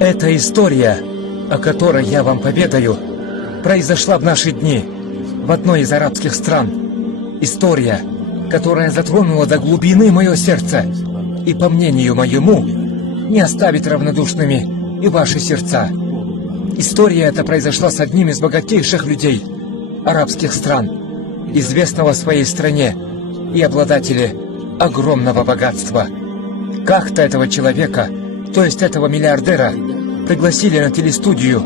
Эта история, о которой я вам поведаю, произошла в наши дни в одной из арабских стран. История, которая затронула до глубины мое сердце и, по мнению моему, не оставит равнодушными и ваши сердца. История эта произошла с одним из богатейших людей арабских стран, известного в своей стране и обладателя огромного богатства. Как-то этого человека, то есть этого миллиардера, пригласили на телестудию,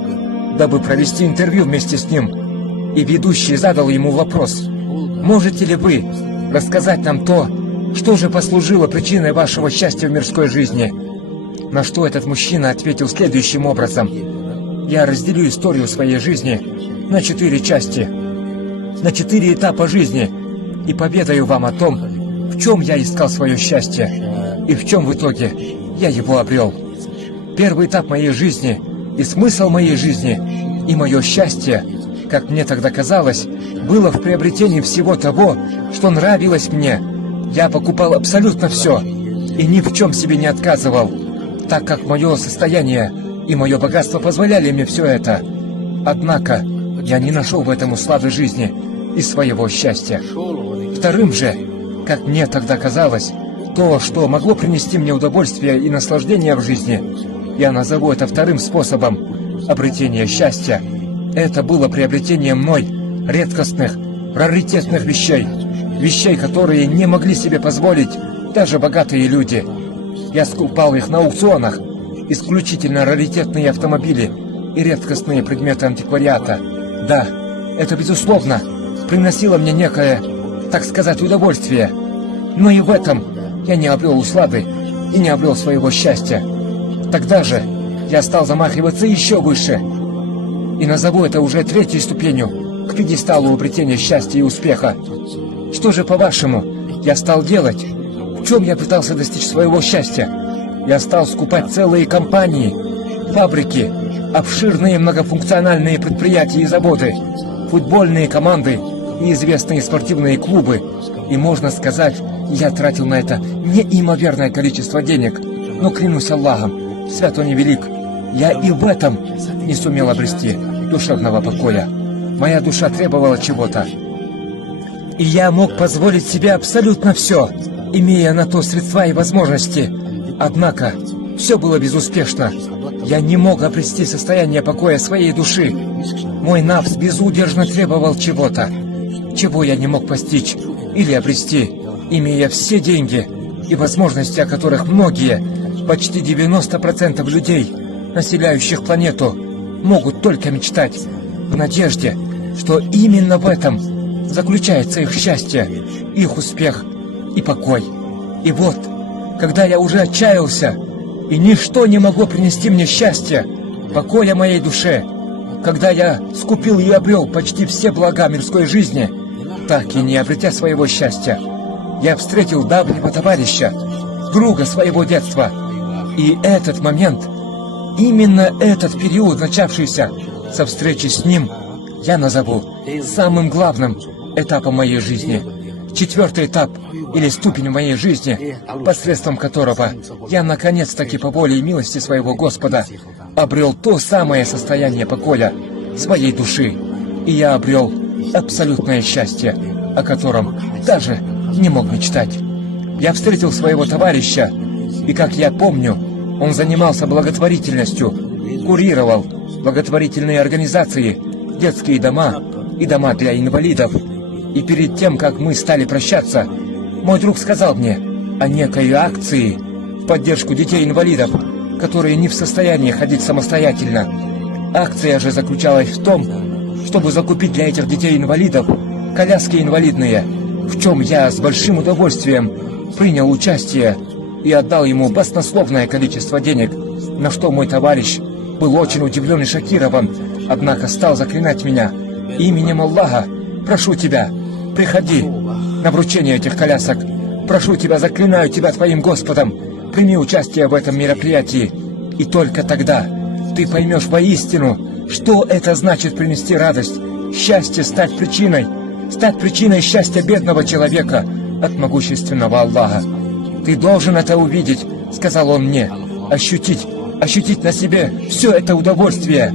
дабы провести интервью вместе с ним, и ведущий задал ему вопрос: «Можете ли вы рассказать нам то, что же послужило причиной вашего счастья в мирской жизни?» На что этот мужчина ответил следующим образом: «Я разделю историю своей жизни на 4 части, на 4 этапа жизни, и поведаю вам о том, в чем я искал свое счастье и в чем в итоге я его обрел. Первый этап моей жизни и смысл моей жизни и мое счастье, как мне тогда казалось, было в приобретении всего того, что нравилось мне. Я покупал абсолютно все и ни в чем себе не отказывал, так как мое состояние и мое богатство позволяли мне все это. Однако я не нашел в этом услады жизни и своего счастья. Вторым же, как мне тогда казалось, то, что могло принести мне удовольствие и наслаждение в жизни, я назову это вторым способом обретения счастья. Это было приобретение мной редкостных, раритетных вещей, вещей, которые не могли себе позволить даже богатые люди. Я скупал их на аукционах, исключительно раритетные автомобили и редкостные предметы антиквариата. Да, это, безусловно, приносило мне некое, так сказать, удовольствие. Но и в этом я не обрел услады и не обрел своего счастья. Тогда же я стал замахиваться еще выше. И назову это уже 3-й ступенью к пьедесталу обретения счастья и успеха. Что же, по-вашему, я стал делать? В чем я пытался достичь своего счастья? Я стал скупать целые компании, фабрики, обширные многофункциональные предприятия и заводы, футбольные команды и известные спортивные клубы. И, можно сказать, я тратил на это неимоверное количество денег. Но, клянусь Аллахом, свят он и велик, я и в этом не сумел обрести душевного покоя. Моя душа требовала чего-то. И я мог позволить себе абсолютно все, имея на то средства и возможности. Однако все было безуспешно. Я не мог обрести состояние покоя своей души. Мой нафс безудержно требовал чего-то, чего я не мог постичь или обрести, имея все деньги и возможности, о которых многие, почти 90% людей, населяющих планету, могут только мечтать, в надежде, что именно в этом заключается их счастье, их успех и покой. И вот, когда я уже отчаялся, и ничто не могло принести мне счастья, покоя моей душе, когда я скупил и обрел почти все блага мирской жизни, так и не обретя своего счастья, я встретил давнего товарища, друга своего детства. И этот момент, именно этот период, начавшийся со встречи с ним, я назову самым главным этапом моей жизни. 4-й этап или ступень в моей жизни, посредством которого я наконец-таки по воле и милости своего Господа обрел то самое состояние покоя своей души. И я обрел абсолютное счастье, о котором даже не мог мечтать. Я встретил своего товарища, и, как я помню, он занимался благотворительностью, курировал благотворительные организации, детские дома и дома для инвалидов. И перед тем, как мы стали прощаться, мой друг сказал мне о некой акции в поддержку детей-инвалидов, которые не в состоянии ходить самостоятельно. Акция же заключалась в том, чтобы закупить для этих детей-инвалидов коляски инвалидные, в чем я с большим удовольствием принял участие и отдал ему баснословное количество денег, на что мой товарищ был очень удивлен и шокирован, однако стал заклинать меня: «Именем Аллаха, прошу тебя, приходи на вручение этих колясок. Прошу тебя, заклинаю тебя твоим Господом, прими участие в этом мероприятии, и только тогда ты поймешь воистину, что это значит принести радость, счастье, стать причиной счастья бедного человека от могущественного Аллаха. Ты должен это увидеть», — сказал он мне, — «ощутить ощутить на себе все это удовольствие,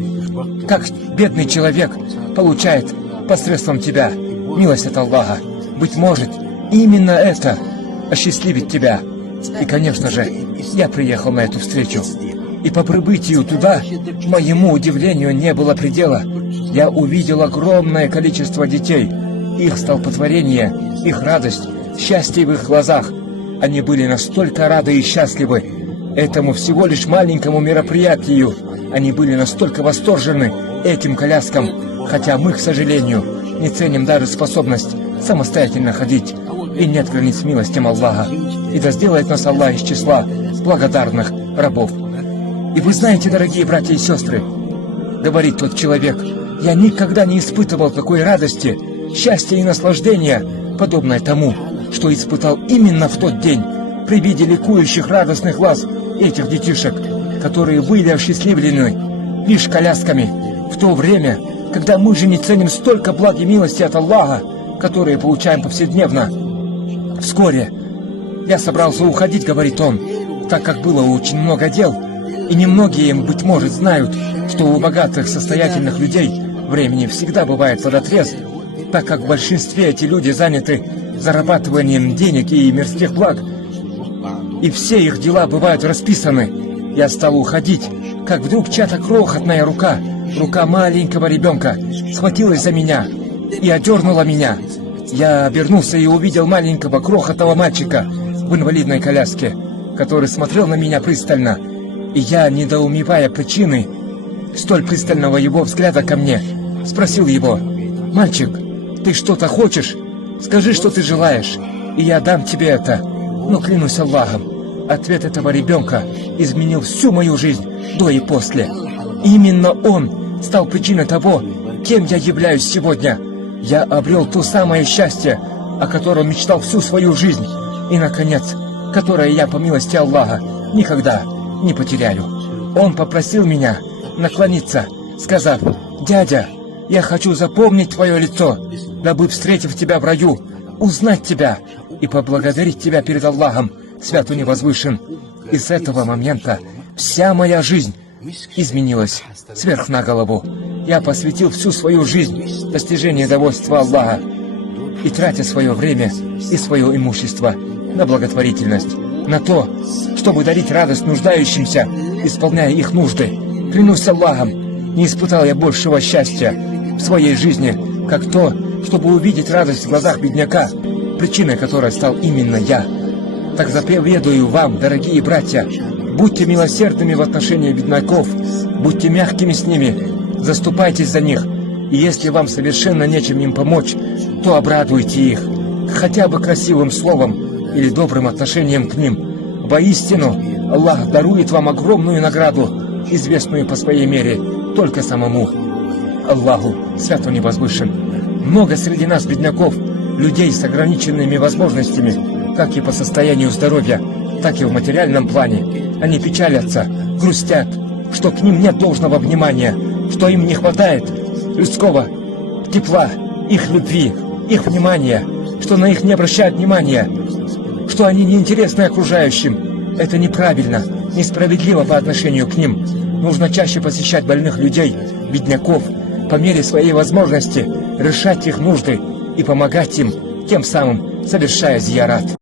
как бедный человек получает посредством тебя милость от Аллаха. Быть может, именно это осчастливит тебя. И, конечно же, я приехал на эту встречу. И по прибытию туда, моему удивлению, не было предела. Я увидел огромное количество детей, их столпотворение, их радость, счастье в их глазах. Они были настолько рады и счастливы этому всего лишь маленькому мероприятию. Они были настолько восторжены этим коляскам, хотя мы, к сожалению, не ценим даже способность самостоятельно ходить. И нет границ милостям Аллаха. И да сделает нас Аллах из числа благодарных рабов. И вы знаете, дорогие братья и сестры, говорит тот человек, я никогда не испытывал такой радости, счастья и наслаждения, подобное тому, что испытал именно в тот день, при виде ликующих радостных глаз этих детишек, которые были осчастливлены лишь колясками, в то время, когда мы же не ценим столько благ и милости от Аллаха, которые получаем повседневно. Вскоре я собрался уходить, говорит он, так как было очень много дел, и немногие, быть может, знают, что у богатых, состоятельных людей времени всегда бывает под отрез, так как в большинстве эти люди заняты зарабатыванием денег и мирских благ, и все их дела бывают расписаны. Я стал уходить, как вдруг чья-то крохотная рука маленького ребенка, схватилась за меня и одернула меня. Я обернулся и увидел маленького крохотного мальчика в инвалидной коляске, который смотрел на меня пристально, и я, недоумевая причины столь пристального его взгляда ко мне, спросил его: «Мальчик, ты что-то хочешь? Скажи, что ты желаешь, и я дам тебе это». Но клянусь Аллахом, ответ этого ребенка изменил всю мою жизнь до и после. Именно он стал причиной того, кем я являюсь сегодня. Я обрел то самое счастье, о котором мечтал всю свою жизнь, и, наконец, которое я, по милости Аллаха, никогда не потеряю. Он попросил меня наклониться, сказав: «Дядя, я хочу запомнить твое лицо, дабы, встретив тебя в раю, узнать тебя и поблагодарить тебя перед Аллахом, свят и возвышен». И с этого момента вся моя жизнь изменилась сверх на голову. Я посвятил всю свою жизнь достижению довольства Аллаха и тратя свое время и свое имущество на благотворительность, на то, чтобы дарить радость нуждающимся, исполняя их нужды. Клянусь Аллахом, не испытал я большего счастья в своей жизни, как то, чтобы увидеть радость в глазах бедняка, причиной которой стал именно я. Так заповедую вам, дорогие братья, будьте милосердными в отношении бедняков, будьте мягкими с ними, заступайтесь за них, и если вам совершенно нечем им помочь, то обрадуйте их, хотя бы красивым словом или добрым отношением к ним. Воистину, Аллах дарует вам огромную награду, известную по своей мере только самому Аллаху, свят и возвышен. Много среди нас бедняков, людей с ограниченными возможностями, как и по состоянию здоровья, так и в материальном плане. Они печалятся, грустят, что к ним нет должного внимания, что им не хватает людского тепла, их любви, их внимания, что на них не обращают внимания, что они неинтересны окружающим. Это неправильно, несправедливо по отношению к ним. Нужно чаще посещать больных людей, бедняков, по мере своей возможности решать их нужды и помогать им, тем самым совершая зиярат.